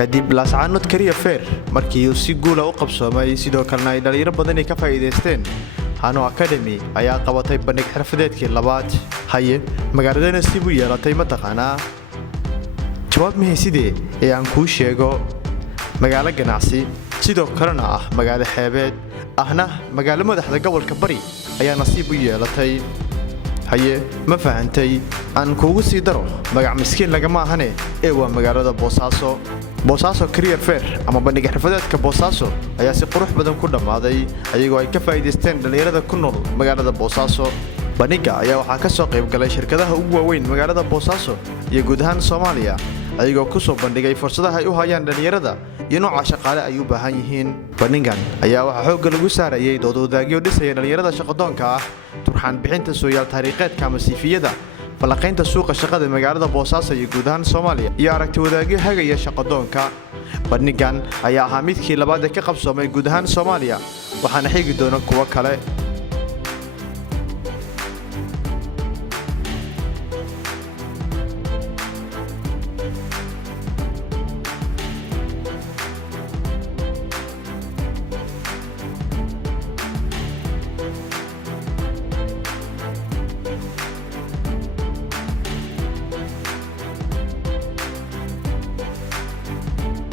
kadib laascaanood career fair markii uu si guul ah u qabsoomay sidoo kalena ay dhalinyaro badan ka faa'iideysteen Hano Academy ayaa qabatay bandhig xirfadeedkii labaad haye magaalada nasiib u yeelatay mataqaanaa jawaab mahaysidee ee aan kuu sheego magaalo ganacsi sidoo kalena ah magaalo xeebeed ahna magaalo madaxda gobolka bari ayaa nasiib u yeelatay haye ma fahantay aan kuugu sii daro magac miskiin lagama ahane ee waa magaalada Boosaaso career fair ama bandhig xirfadeedka Boosaaso ayaa si qurux badan ku dhamaaday ayagoo ay ka faa'iideysteen dhalinyarada ku nool magaalada Boosaaso bandhiga ayaa waxaa ka soo qayb galay shirkadaha ugu waaweyn magaalada Boosaaso iyo guud ahaan Soomaaliya ayagoo ku soo bandhigay fursadaha ay u hayaan dhalinyarada iyo nooca shaqaale ay u baahan yihiin bandhigan ayaa waxa xoog lagu saarayay dood wadaagyo dhisaya dhalinyarada shaqadoonka ah turxaan bixinta sooyaal taariikheedka ama siifiyada falaqaynta suuqa shaqada magaalada Boosaaso iyo guud ahaan Soomaaliya iyo aragti wadaagyo hagaya shaqadoonka bandhigan ayaa ahaa midkii labaad ee ka qabsoomay guud ahaan Soomaaliya waxaana xigi doona kuwa kale